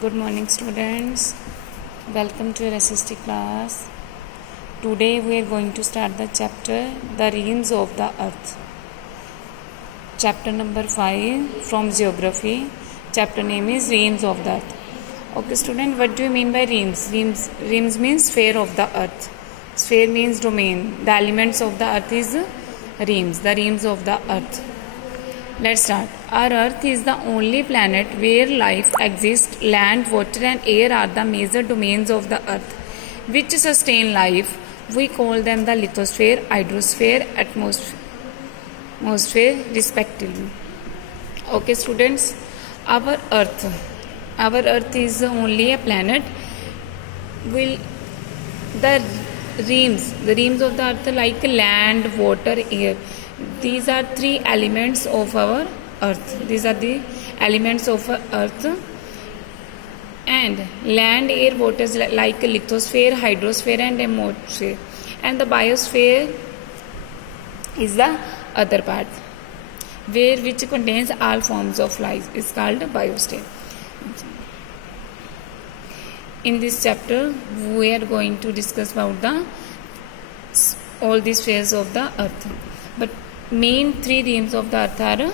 Good morning, students. Welcome to your SST class. Today we are going to start the chapter The Realms of the Earth. Chapter number 5 from Geography. Chapter name is Realms of the Earth. Okay, student, what do you mean by realms? Realms means sphere of the earth. Sphere means domain. The elements of the earth is realms. The realms of the earth. Let's start. Our Earth is the only planet where life exists. Land, water, and air are the major domains of the Earth, which sustain life. We call them the lithosphere, hydrosphere, atmosphere, respectively. Okay, students. Our Earth is only a planet. Will the realms of the Earth like land, water, air. These are three elements of our earth. These are the elements of our earth. And land, air, water is like lithosphere, hydrosphere, and atmosphere. And the biosphere is the other part, which contains all forms of life. Is called biosphere. In this chapter, we are going to discuss about all these spheres of the earth. But main three realms of the earth are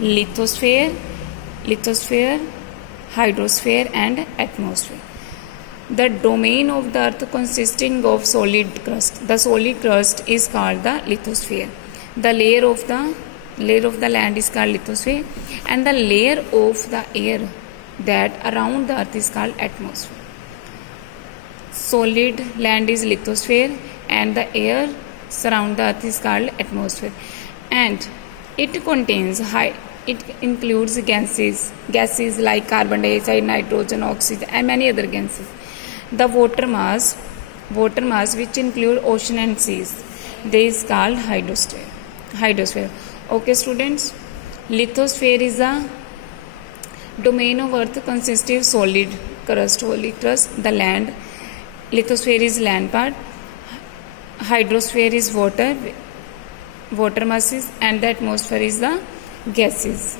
lithosphere, hydrosphere, and atmosphere. The domain of the earth consisting of solid crust. The solid crust is called the lithosphere. The layer of the land is called lithosphere, and the layer of the air that around the earth is called atmosphere. Solid land is lithosphere, and the air surround the earth is called atmosphere, and it includes gases like carbon dioxide, nitrogen, oxygen, and many other gases. The water mass which include ocean and seas, this is called hydrosphere. Okay, students, lithosphere is a domain of earth consisting of solid crust, the land. Lithosphere is land part. Hydrosphere is water masses, and the atmosphere is the gases.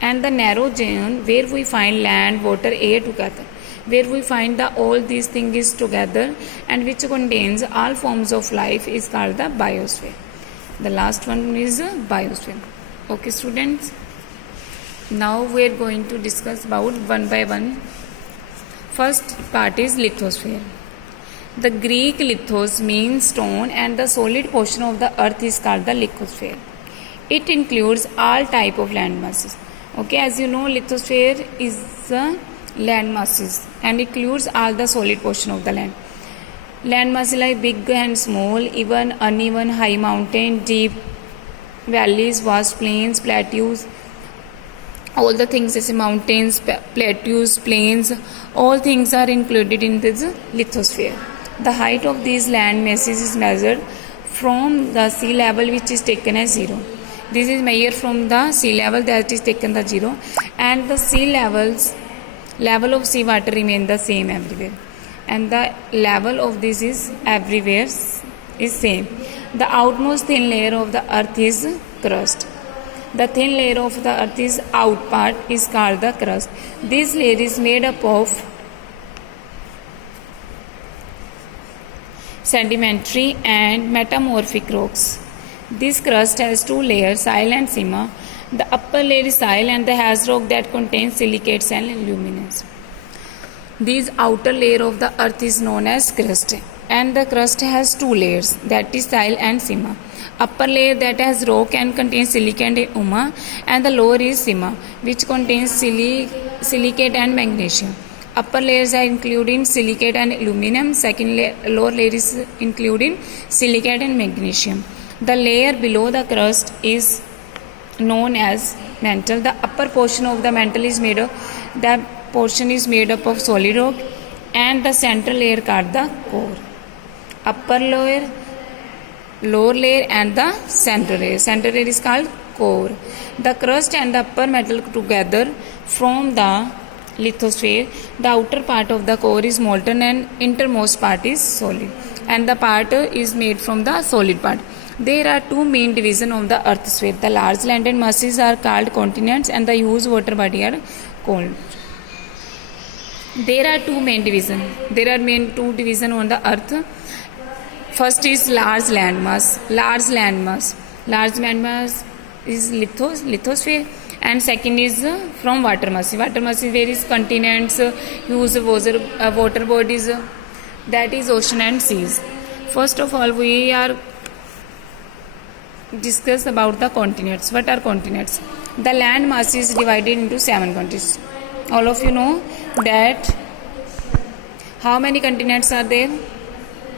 And the narrow zone where we find land, water, air together, where we find all these things together and which contains all forms of life, is called the biosphere. The last one is biosphere. Okay, students, now we are going to discuss about one by one. First part is lithosphere. The Greek lithos means stone, and the solid portion of the earth is called the lithosphere. It includes all type of land masses. Okay, as you know, lithosphere is land masses and includes all the solid portion of the land. Land masses like big and small, even, uneven, high mountain, deep valleys, vast plains, plateaus. All the things as mountains, plateaus, plains, all things are included in this lithosphere. The height of these land masses is measured from the sea level, which is taken as 0. This is measured from the sea level, that is taken the 0, and the level of sea water remain the same everywhere, and the level of this is everywhere is same. The outmost thin layer of the earth is crust. The thin layer of the earth is out part is called the crust. This layer is made up of sedimentary and metamorphic rocks. This crust has two layers, soil and simmer. The upper layer is soil and has rock that contains silicates and aluminum. This outer layer of the earth is known as crust, and the crust has two layers, that is soil and simmer. Upper layer that has rock and contains silicate and umma, and the lower is simmer, which contains silicate and magnesium. Upper layers are including silicate and aluminum. Lower layer is including silicate and magnesium. The layer below the crust is known as mantle. The upper portion of the mantle is made up of solid rock, and the central layer called the core. Upper layer, lower layer, and the central layer. Central layer is called core. The crust and the upper metal together form the lithosphere. The outer part of the core is molten, and innermost part is solid, and the part is made from the solid part. There are two main divisions of the earth sphere. The large landed masses are called continents, and the huge water body are called There are two main division. There are main two division on the earth. First is large landmass. Large landmass. Large landmass is lithosphere, and second is from water mass. Water mass is various continents, huge water bodies, that is ocean and seas. First of all, we are discuss about the continents. What are continents? The land mass is divided into 7 countries. All of you know that how many continents are there?